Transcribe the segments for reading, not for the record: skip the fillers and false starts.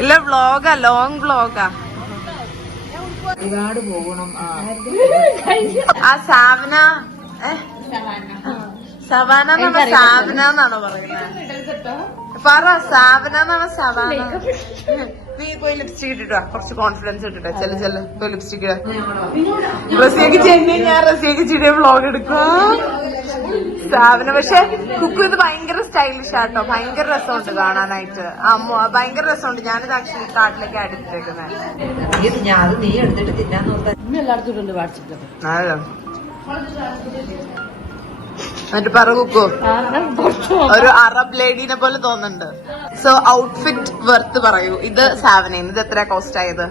ഇല്ല വ്ളോഗാ, ലോങ് വ്ളോഗാ. ഒരുപാട് പോകണം. ആ സാവന സവാന എന്നാണോ സാവന എന്നാണോ പറയുന്നത്? പറ സാവന എന്നാണോ സവാന? നീ പോയി ലിപ്സ്റ്റിക് ഇട്ടിട്ടോ, കുറച്ച് കോൺഫിഡൻസ് ഇട്ടിട്ടോ. ചെല്ല പോയി ലിപ്സ്റ്റിക് റസിയൊക്കെ ചെന്നൈ, ഞാൻ റസിയൊക്കെ ചെടിയ വ്ളോഗ് എടുക്കുക. സാവന പക്ഷെ കുക്ക് ഇത് ഭയങ്കര സ്റ്റൈലിഷ് ആട്ടോ, ഭയങ്കര രസമുണ്ട് കാണാനായിട്ട്. ഭയങ്കര രസമുണ്ട്. ഞാനിത് ആക്ച്വലി കാർഡിലേക്ക് ആഡ് ചെയ്തേക്കുന്നത്. ഞാൻ അത് നീ എടുത്തിട്ട് തിന്നാന്ന് നോക്കാം. എല്ലായിടത്തും വാട്സപ്പിൽ. എന്നിട്ട് പറ കുക്കു, ഒരു അറബ് ലേഡീനെ പോലെ തോന്നുന്നുണ്ട്. സോ ഔട്ട്ഫിറ്റ് വെർത്ത് പറയൂ. ഇത് സാവനേന്ന്, ഇത് എത്ര കോസ്റ്റ് ആയത്?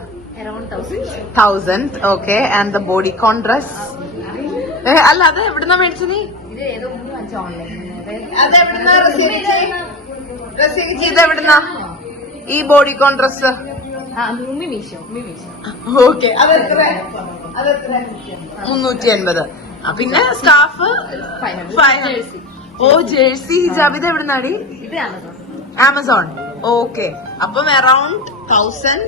1000. Okay. And the bodycon dress അല്ല, അത് എവിടുന്നാ മേടിച്ചു നീ? അതെവിടുന്നാ റസിയക്ക് ചെയ്ത് എവിടുന്നാ ഈ ബോഡിക്കോൺ ഡ്രസ്? ഓക്കെ. അതെത്ര? 380. പിന്നെ സ്റ്റാഫ് 500. ഓ ജേഴ്സി ഹിജാബ് ഇത് എവിടുന്നാടി? ആമസോൺ. ഓക്കെ. അപ്പം അറൌണ്ട് 1000,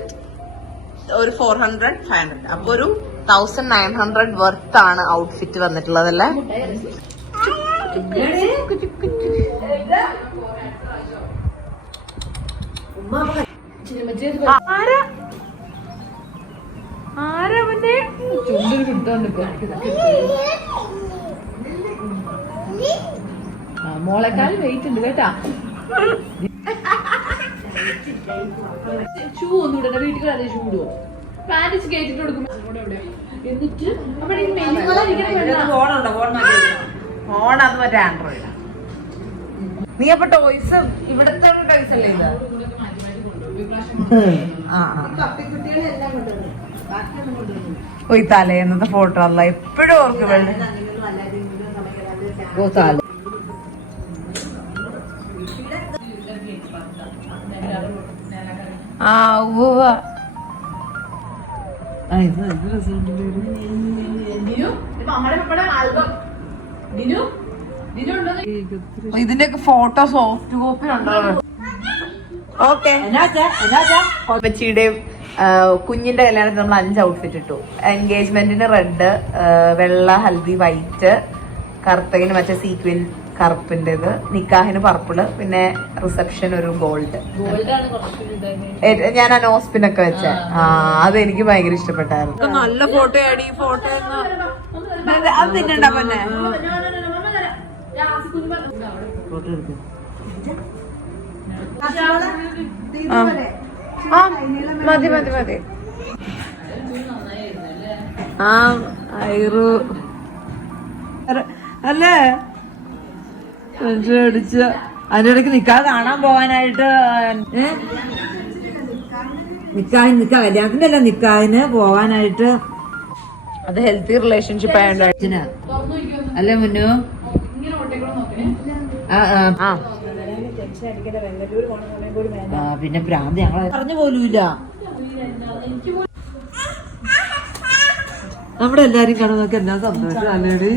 ഒരു 400, 500. അപ്പൊ ഒരു 1900 വർത്ത് ആണ് ഔട്ട്ഫിറ്റ് വന്നിട്ടുള്ളതല്ലേ? ആരവന്റെ ചുണ്ടിൽ കിട്ടോണ്ട് മോളെക്കാൾ വെയിറ്റ് ഉണ്ട് കേട്ടാ. ഷൂ ഒന്നും ഇടണ്ട, വീട്ടിൽ അതേ ഷൂ ഇടുവോ? പാൻറ് കേട്ടിട്ട് കൊടുക്കും. എന്നിട്ട് ഫോൺ അത് മറ്റേ ആൻഡ്രോയിഡ്. നീ അപ്പൊ ടോയ്സ് ഇവിടത്തെ ടോയ്സ് അല്ലേ ഇത്? പോയി തലേന്നത്തെ ഫോട്ടോ അല്ല എപ്പോഴും ഓർക്കും. ഇതിന്റെയൊക്കെ ഫോട്ടോ സോഫ്റ്റ് കോപ്പി ഉണ്ടോ? ഓക്കെ. അപ്പച്ചിയുടെയും കുഞ്ഞിന്റെ കല്യാണത്തിന് നമ്മൾ 5 ഔട്ട്ഫിറ്റ് ഇട്ടു. എൻഗേജ്മെന്റിന് റെഡ്, വെള്ള, ഹൽദി വൈറ്റ്, കറുത്തകിന് മറ്റേ സീക്വൻ കറുപ്പിന്റേത്, നിക്കാഹിന് പർപ്പിള്, പിന്നെ റിസപ്ഷൻ ഒരു ഗോൾഡ്. ഞാൻ ആ നോസ്പിനൊക്കെ വെച്ച അതെനിക്ക് ഭയങ്കര ഇഷ്ടപ്പെട്ടായിരുന്നു. നല്ല ഫോട്ടോ ആടി. ഈ ഫോട്ടോ അത് തിന്നണ്ട പിന്നെ. മതി മതി മതി. ആ ഐറു അല്ലേ അടിച്ച അതിന്റെ ഇടയ്ക്ക് നിക്കാതെ കാണാൻ പോവാനായിട്ട് കല്യാണത്തിന്റെ അല്ല നിക്കാഹിന് പോവാനായിട്ട്. അത് ഹെൽത്തി റിലേഷൻഷിപ്പ് ആയതുകൊണ്ട് അല്ലേ മുന്നു? പിന്നെ ഭ്രാന്ത് ഞങ്ങൾ പറഞ്ഞു പോലുമില്ല. നമ്മുടെ എല്ലാരും കാണുന്നൊക്കെ എന്നാ സന്തോഷം അല്ലേടി.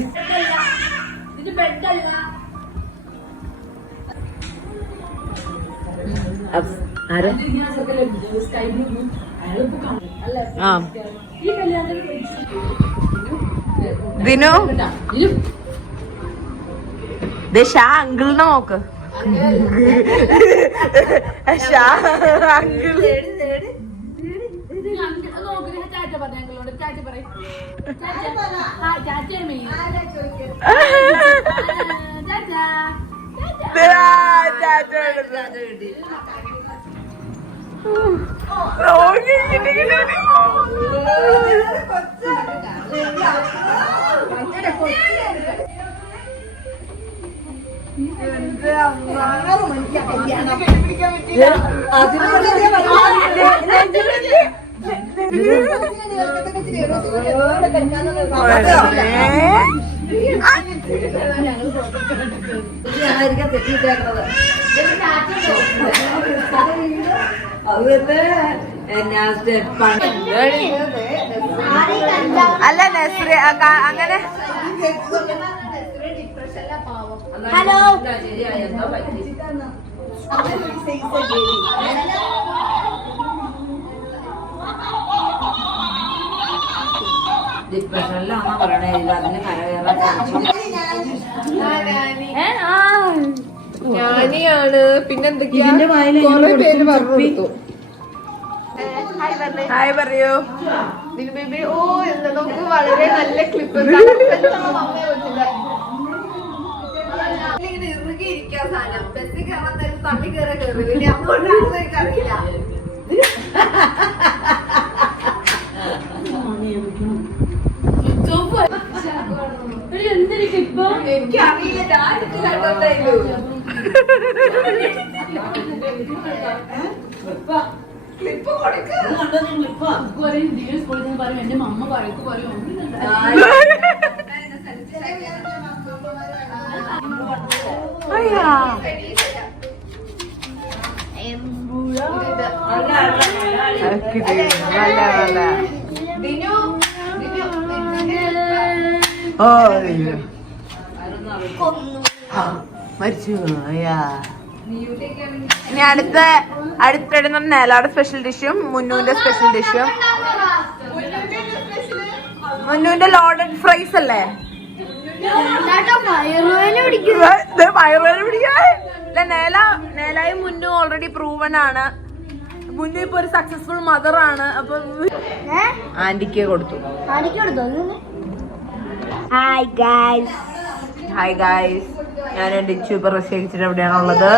ദിനു ഷാ അങ്കിളിനെ നോക്ക്. ഷാ അങ്കിൾ അല്ല നസ്രി അങ്ങനെ ഹലോ ഞാനിയാണ്. പിന്നെന്തൊക്കെയാ കൊറേ പേര് പറഞ്ഞു കൊടുത്തു. ഹായ് പറയൂ ബേബി. ഓ എന്താ നമുക്ക് വളരെ നല്ല ക്ലിപ്പ് ഇറുകിയിരിക്കാൻ സാധനം. ബസ്സിൽ കയറാൻ നേരം തള്ളി കയറാൻ കയറി അങ്ങോട്ടാണെന്ന് എനിക്കറിയില്ല. എനിക്കറിയില്ല. ഞാൻ എടുത്ത് കണ്ടോണ്ടായിരുന്നു. ക്ലിപ്പ് കൊടുക്കും. എന്റെ മമ്മ പറയ്ക്ക് പറയും. മരിച്ചു. ഇനി അടുത്തിടുന്ന നേലാട് സ്പെഷ്യൽ ഡിഷും മുന്നുവിന്റെ സ്പെഷ്യൽ ഡിഷും. മുന്നുവിന്റെ ലോഡഡ് ഫ്രൈസ് അല്ലേ? നേലായും മുന്നു ഓൾറെഡി പ്രൂവൺ ആണ്. മുന്നു ഇപ്പൊ ഒരു സക്സസ്ഫുൾ മദർ ആണ്. അപ്പൊ ആന്റിക്ക് കൊടുത്തു. ഹായ് ഗായ്സ്, ഞാൻ ഡിച്ചു ഇപ്പൊ റെസ്റ്റ് കഴിച്ചിട്ട് എവിടെയാണുള്ളത്.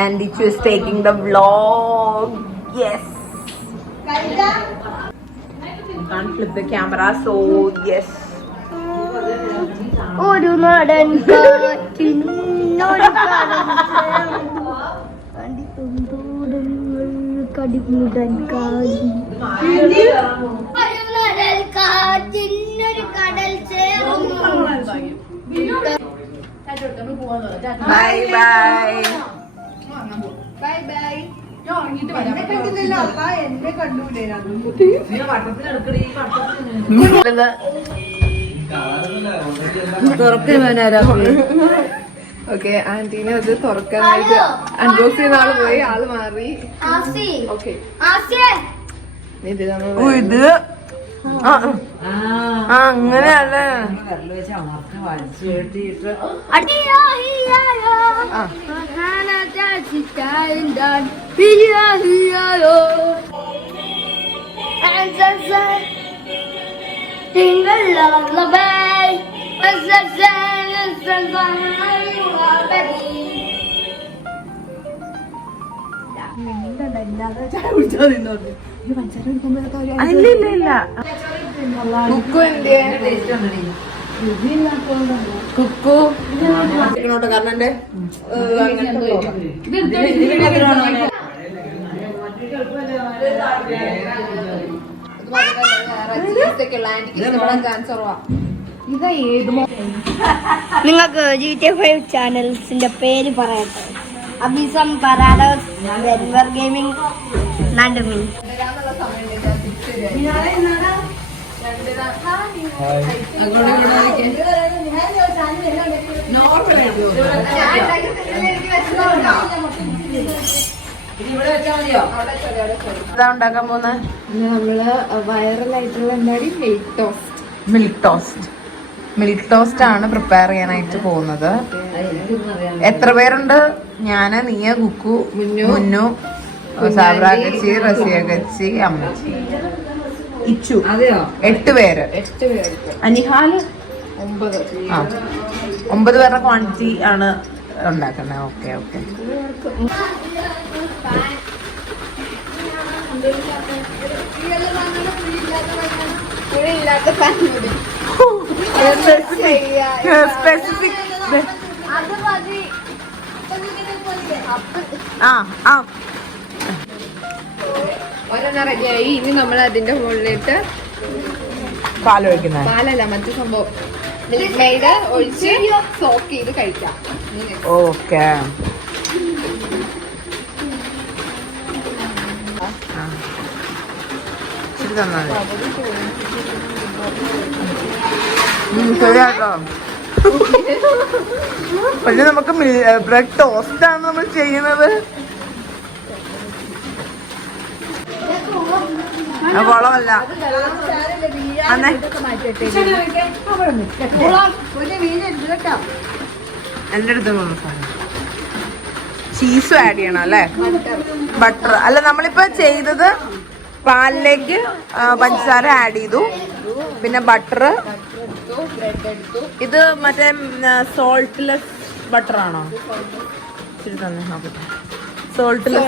And Dichu is taking the vlog. Yes, can't flip the camera, so yes. ഒരു നടൻ കാറ്റിനൊരു കടിമുടൻ കാലി കാറ്റിനൊരു കടൽ ചേർന്നു. Bye bye bye bye. Okay, ആന്റീനെ അത് തുറക്കാനായിട്ട് അൺബോക്സ് ചെയ്യുന്ന ആള് പോയി. ആള് മാറി. ഓക്കെ, ഇത് അങ്ങനെയല്ലേ? ഇല്ല. കുക്കു എന്ത് കുക്കു കാരണം എന്റെ നിങ്ങൾക്ക് GTA5 ചാനൽസിന്റെ പേര് പറയട്ടെ. അബിസം പരാഡോസ്, ഡെൻവർ ഗെയിമിംഗ്, നന്ദമി. ഉണ്ടാക്കാൻ പോകുന്ന നമ്മള് വൈറലായിട്ടുള്ള എന്തായാലും മിൽക്ക് ടോസ്റ്റ് ആണ് പ്രിപ്പയർ ചെയ്യാനായിട്ട് പോകുന്നത്. എത്ര പേരുണ്ട്? ഞാന്, നീയ, കുക്കു, മുന്നു, സാബ്രാഗച്ചി, റസിയഗച്ചി, അമ്മച്ചി, ഇച്ചു. 8 പേര്. അനിഹാല് 9 പേരുടെ ക്വാണ്ടിറ്റി ആണ് ഉണ്ടാക്കുന്നത്. Okay okay. സ്പെസിഫിക് ഒരെണ്ണം റെഡിയായി. ഇനി നമ്മൾ അതിന്റെ മുകളിലിട്ട് പാലൊഴിക്കുന്ന പാലല്ല, മറ്റു സംഭവം മിൽക്ക് മെയ്ഡ് ഒഴിച്ച് സോക്ക് ചെയ്ത് കഴിക്കാം. ഓക്കെ. ശരി, തന്നാ ശരിയാട്ടോ. പക്ഷെ നമുക്ക് ബ്രെഡ് ടോസ്റ്റ് ആണ് നമ്മൾ ചെയ്യുന്നത്. കുളമല്ല അന്നേ എന്റെ അടുത്ത് ചീസും ആഡ് ചെയ്യണം അല്ലേ? ബട്ടർ അല്ല, നമ്മളിപ്പോ ചെയ്തത് പാലിലേക്ക് പഞ്ചസാര ആഡ് ചെയ്തു, പിന്നെ ബട്ടർ. ഇത് മറ്റേ സോൾട്ട്ലെസ് ബട്ടർ ആണോ? ഇച്ചിരി തന്നെ നോക്കട്ടെ. സോൾട്ട്ലെസ്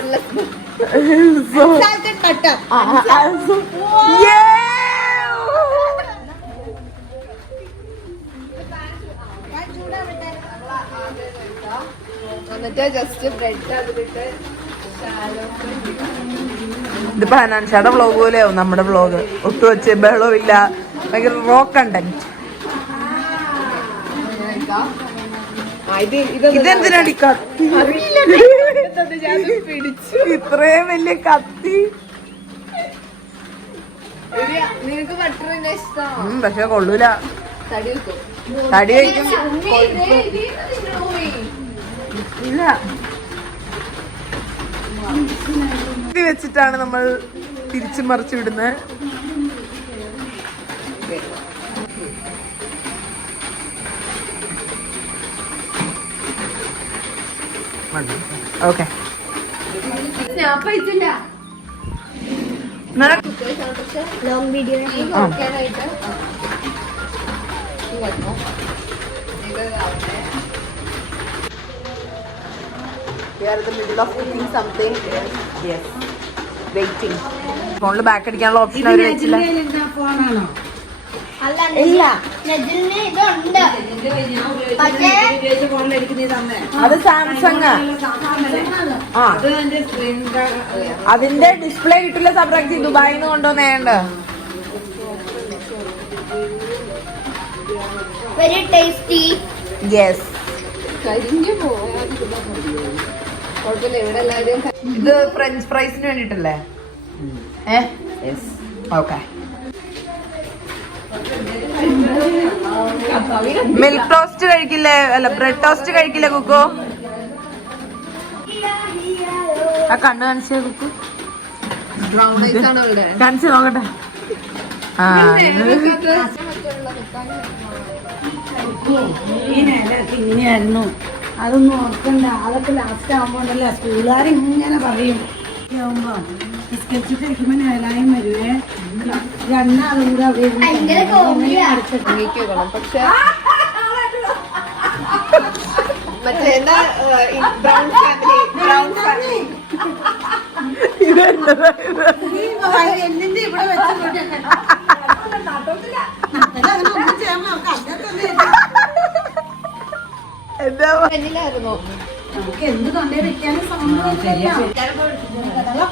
ഇതിപ്പോ ഹനാൻഷായുടെ വ്ളോഗ് പോലെയാവും നമ്മുടെ വ്ളോഗ്. ഒട്ടും വെച്ച് ബഹളവും ഇല്ല, ഭയങ്കര റോ കണ്ടന്റ്. ഇതെന്തിനാണ് കത്തി? ഇത്രയും വലിയ കത്തി. പക്ഷെ കൊള്ളൂല, തടി വയ്ക്കും. ഇല്ല, ഇത് വെച്ചിട്ടാണ് നമ്മൾ തിരിച്ചു മറിച്ചു വിടുന്നത്. Okay, long video We are in the middle of cooking something. Yes. Waiting. ഫോണിൽ ബാക്ക് അടിക്കാനുള്ള ഓപ്ഷൻ അവർ വെച്ചില്ല. ഇല്ല, നെജിലിന് ഇതുണ്ട്. പക്ഷേ അത് സാംസങ്. ആ, അതിന്റെ ഡിസ്പ്ലേ കിട്ടില്ല. സബ്രാക്ട് ദുബായിൽ നിന്ന് കൊണ്ടുവന്നേണ്ട. Very tasty. യെസ്. ഇത് ഫ്രഞ്ച് ഫ്രൈസിന് വേണ്ടിട്ടല്ലേ? ഓക്കെ. മിൽക്ക് ടോസ്റ്റ് കഴിക്കില്ലേ? അല്ല, ബ്രെഡ് ടോസ്റ്റ് കഴിക്കില്ലേ കുക്കു? ആ കണ്ണ് കാണിച്ചേ കുക്കു, കാണിച്ചു നോക്കട്ടെ. ആ, ഇങ്ങനെയായിരുന്നു. അതൊന്നും ഓർക്കണ്ട. അതൊക്കെ ലാസ്റ്റ് ആകുമ്പോണ്ടല്ലേ സ്കൂളുകാർ ഇങ്ങനെ പറയും. ആകുമ്പോ നിസ്കരിച്ചിട്ട് ഇരിക്കുമ്പോ നേരായും വരുവേ. രണ്ടാളും കൂടെ പക്ഷെ മറ്റേ ബ്രൗൺ ഫാമിലി, ബ്രൗൺ ഫാമിലി എന്നിന്റെ ഇവിടെ വെച്ചിട്ടുണ്ട്. നമുക്ക് എന്ത് തൊണ്ടേ വെക്കാനും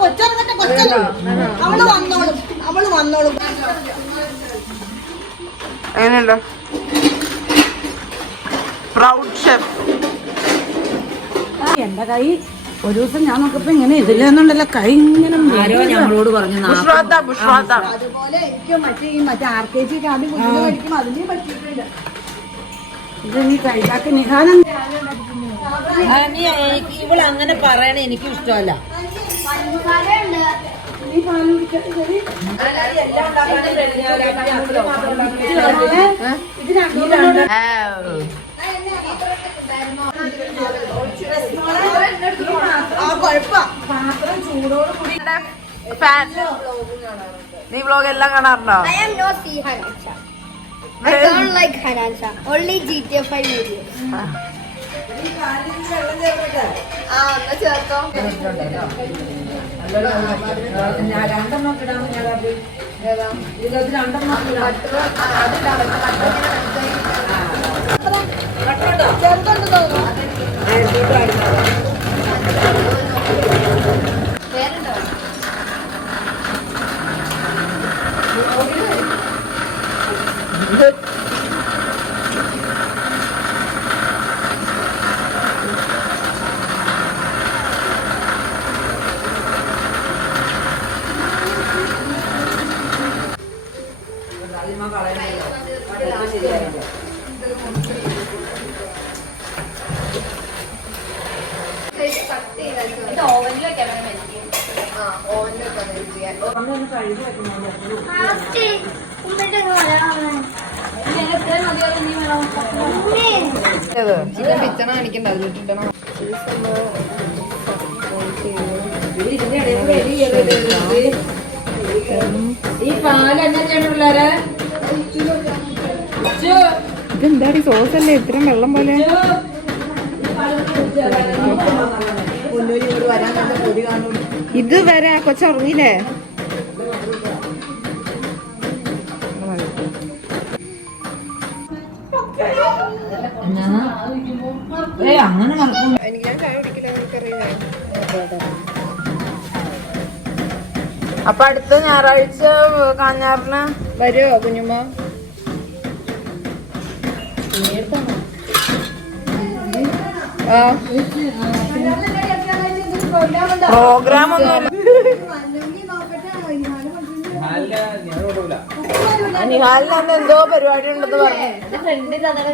കൊച്ചറിഞ്ഞിട്ട് കൊച്ചല്ലോ. അവള് വന്നോളും, അവള് വന്നോളും. എങ്ങനെയുണ്ടോ പ്രൗഡ് ഷെഫ്? എന്റെ കൈ ഒരു ദിവസം ഞാൻ നോക്കപ്പോ ഇങ്ങനെ ഇതിലെന്നുണ്ടല്ലോ, കൈ ഇങ്ങനെ ഞങ്ങളോട് പറഞ്ഞു. അതുപോലെ എനിക്ക് മറ്റേ RPG ആദ്യം കുഞ്ഞിനെ പഠിക്കും, അതിനെ പറ്റിയിട്ടില്ല. ഇത് നീ കഴിക്കാക്ക് നിഹാനം. ഇവള് അങ്ങനെ പറയണ എനിക്കും ഇഷ്ടമല്ല. നീ പാല് കുടിക്കട്ടെ. ഇത് രണ്ടു പാത്രം ചൂടോട് കൂടി. നീ വ്ലോഗ് എല്ലാം കാണാറുണ്ടോ? I am not see Hanansha. I don't like Hanansha. Only GTA 5 videos. ചേർത്തോ. രണ്ടെണ്ണം ഇടാന്ന് ഞാൻ ഇതിനകത്ത് രണ്ടെണ്ണം പിച്ചണ കാണിക്കണ്ട അതിലിട്ടിട്ടണം. ഈ പാല് എന്നാ പിള്ളേരെ ഇതെന്താടി സോസ് അല്ലേ ഇത്രയും വെള്ളം പോലെ? ഇത് വരെ കൊച്ചുറങ്ങിയില്ലേ? അങ്ങനെ നടക്കും. എനിക്ക് ഞാൻ ചായ കുടിക്കില്ല, എനിക്കറിയില്ല. അപ്പൊ അടുത്ത ഞായറാഴ്ച കാഞ്ഞാറിന് വരുമോ കുഞ്ഞുമ്മ? പ്രോഗ്രാം ഒന്നുമില്ല. നിഹാലിന് എന്തോ പരിപാടി ഉണ്ടെന്ന് പറഞ്ഞു.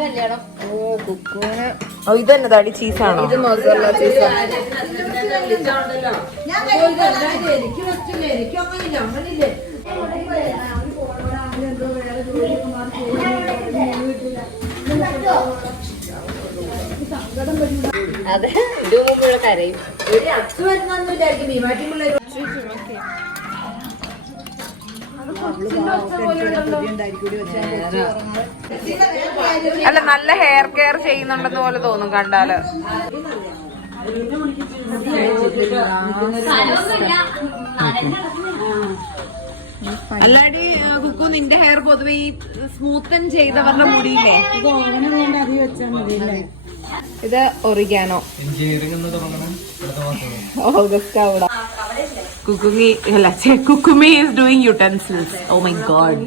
കല്യാണം. ഓ കുക്കുവിന്. ഓ ഇതന്നെ തടി ചീസാണോ? ഇത് മസാല ചീസാണ്. അതെ ഇത് മുമ്പ് കരയും. അല്ല നല്ല ഹെയർ കെയർ ചെയ്യുന്നുണ്ടെന്ന് പോലെ തോന്നും കണ്ടാല്. അല്ലാടി കുക്കു, നിന്റെ ഹെയർ പൊതുവെ ഈ സ്മൂത്തൻ ചെയ്തവരുടെ മുടിയില്ലേ? ഇത് ഒറിഗാനോ. ഓഗസ്റ്റ് അവിടെ കുക്കുമി അല്ല Kukkumi is doing utensils. Oh my God.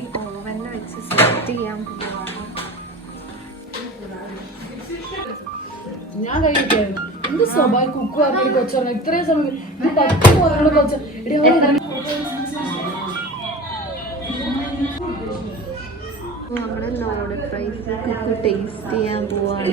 ഞാൻ കഴിക്കായിരുന്നു. എന്ത് സ്വഭാവം കുക്ക് പറഞ്ഞ കൊച്ചാണ് ഇത്രയും സമയം 10 പോലുള്ള കൊച്ച. നമ്മുടെ ലോഡ് പ്രൈസ് കുക്ക് ടേസ്റ്റ് ചെയ്യാൻ പോവാണ്.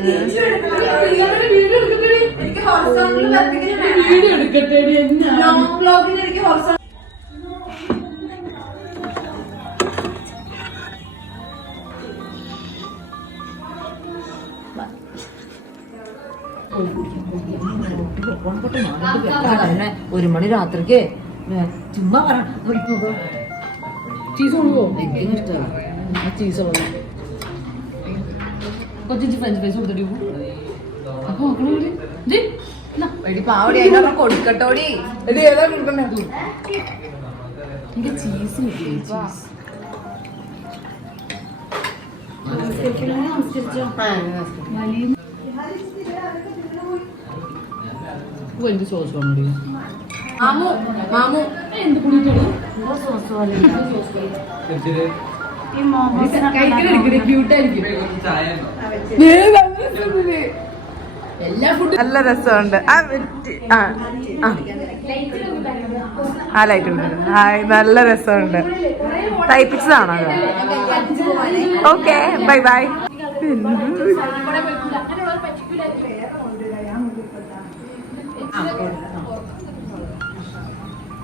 ഒരു മണി രാത്രിക്ക് ചുമ്മാ പറ. ചീസ് കൊണ്ടുപോ. ഇഷ്ടമാണ് ചീസ് കൊച്ചു ഫ്രഞ്ച് ഫ്രൈസ് കൊടുത്തിട്ട് അപ്പൊ പാവടി അതിനൊക്കെ കൊടുക്കട്ടോടി. ഇത് ഏതാ കൊടുക്കണ്ടേ? എനിക്ക് ചീസ് കിട്ടിയോ? എനിക്ക് സോസ് വേണോ? മാമു മാമു എന്ത് കുടിക്കണോ? നല്ല രസമുണ്ട്. ആ ലൈറ്റ് ഹായ്, നല്ല രസമുണ്ട്. തയ്പ്പിച്ചതാണോ? Okay bye bye.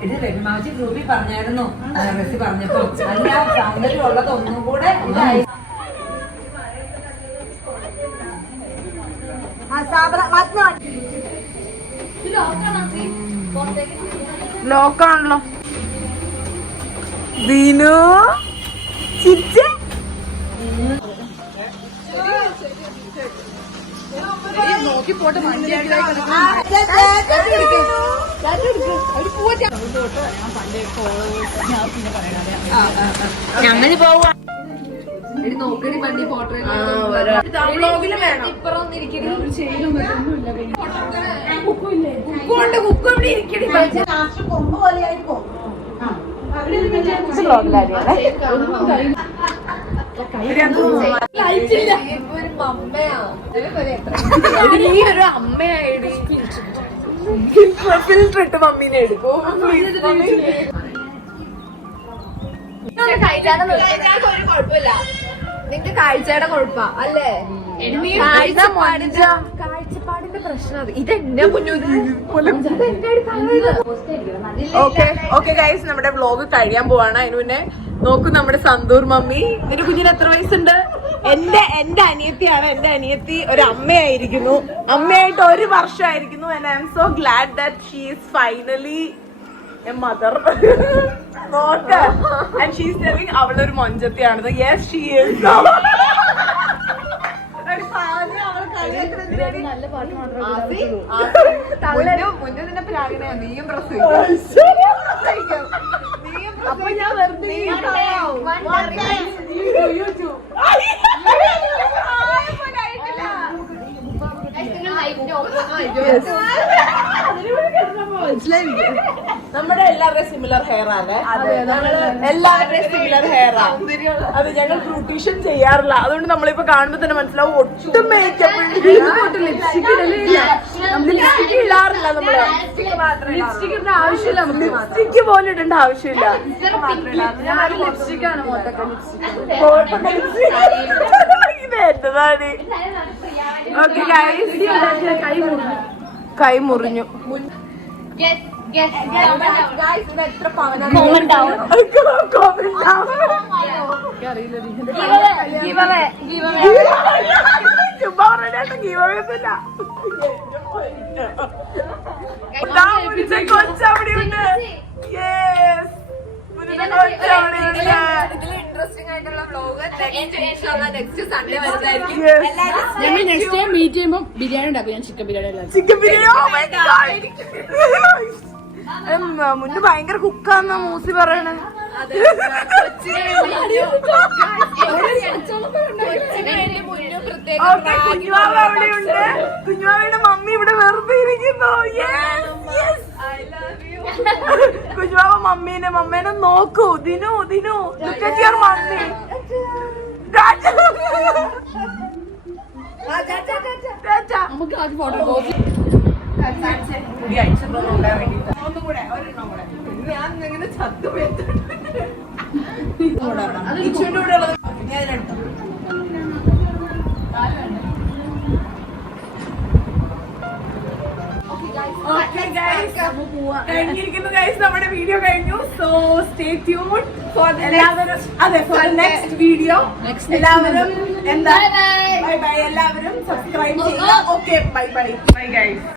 ഇത് രഘുമാജി ഗ്രൂപ്പിൽ പറഞ്ഞായിരുന്നു. റെസി പറഞ്ഞപ്പോ നല്ല സൗന്ദര്യമുള്ളത് ഒന്നും കൂടെ ഇതായി. ലോക്കാണല്ലോ. ദീനു ചിരിച്ച നോക്കി പോട്ടെ. ഞമ്മള് പോവാ. നോക്കടി വണ്ടി ഫോട്ടോ ഒരു അമ്മയായി ഫിൽറ്റർ ഇട്ട് മമ്മീനെ എടുക്കൂ. ഒരു കുഴപ്പമില്ല. നിന്റെ കാഴ്ചയുടെ കുഴപ്പാ അല്ലേ? കാഴ്ചപ്പാടിന് ഓക്കെ ഗൈസ്, നമ്മുടെ വ്ലോഗ് കഴിയാൻ പോവാണ്. അതിന് മുന്നേ നോക്കൂ നമ്മുടെ സന്തൂർ മമ്മി. നിന്റെ കുഞ്ഞിന് എത്ര വയസ്സുണ്ട്? എന്റെ അനിയത്തിയാണ്. എന്റെ അനിയത്തി ഒരു അമ്മയായിരിക്കുന്നു. അമ്മയായിട്ട് 1 വർഷമായിരിക്കുന്നു. And I'm so glad that she is finally a mother. നോക്ക, ആൻഡ് ഷീ ഈസ് ടെല്ലിങ് അവളൊരു മൊഞ്ചത്തിയാണെന്ന്. Yes she is. നല്ല പാട്ട് മാത്രമേ മുന്നേ നിന്നെ പ്രാഗണയാ. നീയും പ്രസവിക്കും. അപ്പൊ ഞാൻ വെറുതെ നമ്മുടെ എല്ലാവരുടെയും സിമിലർ ഹെയർ ആണ്. എല്ലാവരുടെയും സിമിലർ ഹെയർ ആണ്. അത് ഞങ്ങൾ ബ്യൂട്ടീഷ്യൻ ചെയ്യാറില്ല. അതുകൊണ്ട് നമ്മളിപ്പോ കാണുമ്പോ തന്നെ മനസ്സിലാവും ഒട്ടും മേക്കപ്പ് ലിപ്സ്റ്റിക് ഇടാറില്ല. നമ്മള് ലിപ്സ്റ്റിക് ഇടേണ്ട ആവശ്യമില്ല. ലിപ്സ്റ്റിക്ക് പോലും ഇടേണ്ട ആവശ്യമില്ല. ലിപ്സ്റ്റിക് ആണ് മൊത്തം ഇത് എന്താണ്? ഓക്കെ ഗൈസ്, കൈ മുറിഞ്ഞു. എത്ര പവനാണ്? കൊച്ചവിടെയുണ്ട്. നെക്സ്റ്റ് ടൈം മീറ്റ് ചെയ്യുമ്പോ ബിരിയാണി ഉണ്ടാക്കും. ഞാൻ ചിക്കൻ ബിരിയാണി. മുന്നേ ഭയങ്കര കുക്കാന്ന മൂസി പറയണേ. കുഞ്ഞുവാവ അവിടെയുണ്ട്. കുഞ്ഞുവാവയുടെ മമ്മി ഇവിടെ വെറുതെ ഇരിക്കുന്നു. കുഞ്ഞുവാവ മമ്മേനെ നോക്കൂ. Dinu look at your mummy. നമുക്ക് ആദ്യം ഫോട്ടോ ഒന്നും കൂടെ, ഒരെണ്ണം കൂടെ. ഞാൻ ഇങ്ങനെ ചത്തു പോയിട്ട് ഇച്ചുവിന്റെ കൂടെ ഉള്ളത് ഞാൻ എടുത്തു. കഴിഞ്ഞിരിക്കുന്നു ഗൈസ്, നമ്മുടെ വീഡിയോ കഴിഞ്ഞു. So stay tuned for next video. എല്ലാവരും എന്താ ബൈ ബൈ. എല്ലാവരും സബ്സ്ക്രൈബ് ചെയ്യുക. Okay, bye bye. Bye guys.